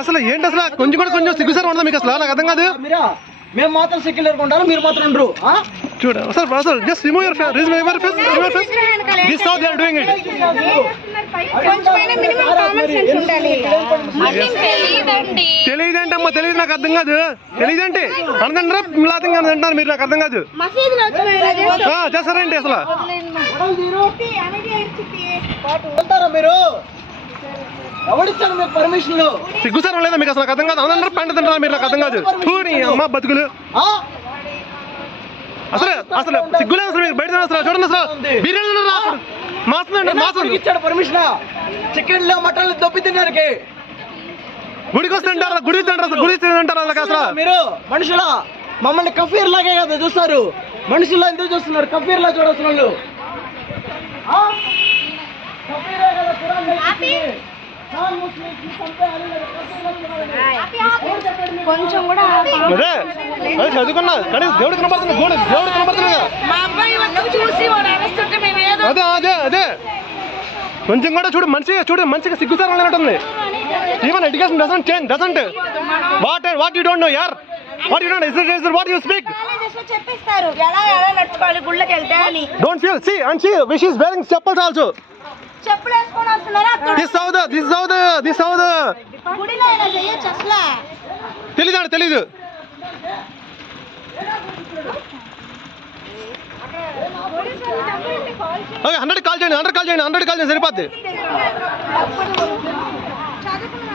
అసలు ఏంటి అసలు కొంచెం కూడా కొంచెం సిగ్గుసారి ఉండదు మీకు అసలు నాకు అర్థం కాదు. మేము మాత్రం సెక్యులర్ ఉంటారు, మీరు మాత్రం ఉండరు. చూడు అసలు just remove your face, remove your face, remove your face. This how they are doing it. తెలియదేంటమ్మా, తెలియదు నాకు అర్థం కాదు. తెలియదంటే అనదంటారా లాతంగా అంటున్నారు మీరు, నాకు అర్థం కాదు. చేస్తారేంటి అసలు మీరు? ఎవరిచ్చారు మీకు పర్మిషన్లు? సిగ్గుసారం లేదా మీకు అసలు నాకు అర్థం కాదు. అందరూ పంట తింటారా మీరు, నాకు అర్థం కాదు. చూని అమ్మ బతుకులు అసలు అసలు సిగ్గులేదు అసలు మీరు బయట అసలు చూడండి అసలు బిర్యానీ మాసం ఇచ్చాడు పర్మిషన్ చికెన్ లో మటన్ దొబ్బి తినడానికి. గుడికి వస్తుంటారు, గుడి అసలు గుడి తింటారు అసలు మీరు మనుషుల మమ్మల్ని కఫీర్ లాగే కదా చూస్తారు. మనుషుల్లో ఎందుకు చూస్తున్నారు? కఫీర్ లా చూడాల్సిన వాళ్ళు కొంచెం కూడా చదువుకున్నా కానీ దేవుడు కనబడుతుంది, దేవుడు కనబడుతుంది కదా. అదే అదే అదే కొంచెం కూడా చూడు మంచిగా సిగ్గుసారం లేనట్టుంది. Even education doesn't change, doesn't what you don't know యార్, what you don't is what you speak. చెప్పిస్తారు ఎలా ఎలా నడుచుకోవాలి గుళ్ళకి వెళ్తే అని. Don't feel see and she wish is wearing chappals also. చెప్పులు వేసుకొని వస్తున్నారా? దిస్ హౌ ద గుడిలో ఇలా చేయొచ్చు అసలు. తెలీదు ఓకే 100 కాల్ చేయండి సరిపోద్ది. చదువుకున్న